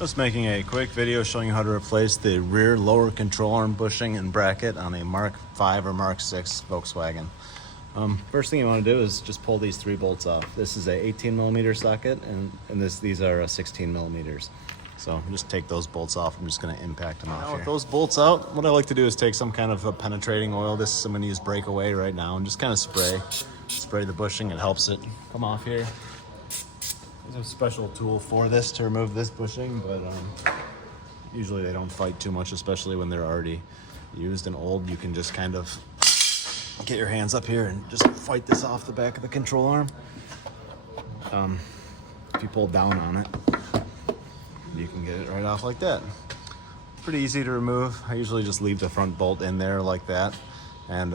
Just making a quick video showing you how to replace the rear lower control arm bushing and bracket on a Mk5 or Mk6 Volkswagen. First thing you want to do is just pull these 3 bolts off. This is a 18mm socket and these are 16mm. So just take those bolts off. I'm just going to impact them off here. With those bolts out, what I like to do is take some kind of a penetrating oil. I'm going to use Breakaway right now and just kind of spray the bushing. It helps it come off here. There's a special tool for this to remove this bushing, but usually they don't fight too much, especially when they're already used and old. You can just kind of get your hands up here and just fight this off the back of the control arm. If you pull down on it, you can get it right off like that. Pretty easy to remove. I usually just leave the front bolt in there like that, and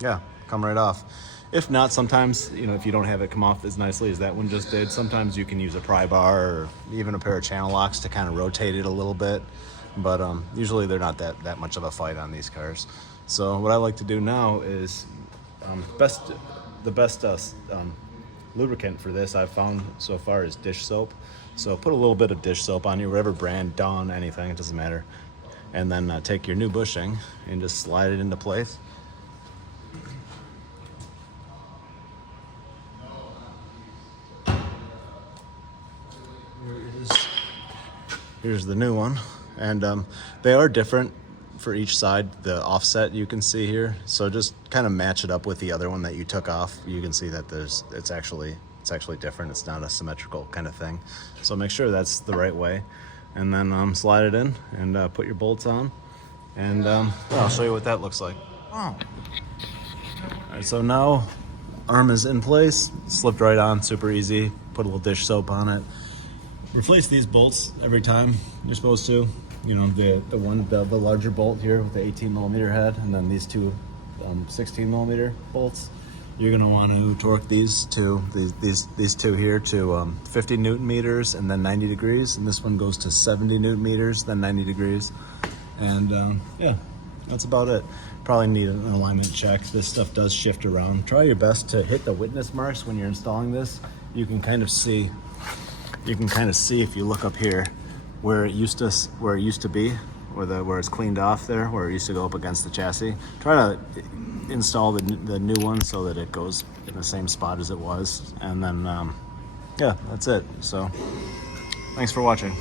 yeah, come right off. If not, sometimes, if you don't have it come off as nicely as that one just did, sometimes you can use a pry bar or even a pair of channel locks to kind of rotate it a little bit. But usually they're not that much of a fight on these cars. So what I like to do now is the best lubricant for this I've found so far is dish soap. So put a little bit of dish soap on you, whatever brand, Dawn, anything, it doesn't matter. And then take your new bushing and just slide it into place. Here's the new one, and they are different for each side. The offset you can see here, so just kind of match it up with the other one that you took off. You can see that it's actually different. It's not a symmetrical kind of thing. So make sure that's the right way, and then slide it in and put your bolts on, and I'll show you what that looks like. Oh. All right, so now arm is in place, slipped right on, super easy. Put a little dish soap on it. Replace these bolts every time you're supposed to. The larger bolt here with the 18mm head, and then these two 16mm bolts. You're going to want to torque these two here to 50 Newton meters and then 90 degrees, and this one goes to 70 Newton meters, then 90 degrees, and yeah, that's about it. Probably need an alignment check. This stuff does shift around. Try your best to hit the witness marks when you're installing this. You can kind of see if you look up here where it used to be, where it's cleaned off there, where it used to go up against the chassis. Try to install the new one so that it goes in the same spot as it was, and then yeah, that's it. So thanks for watching.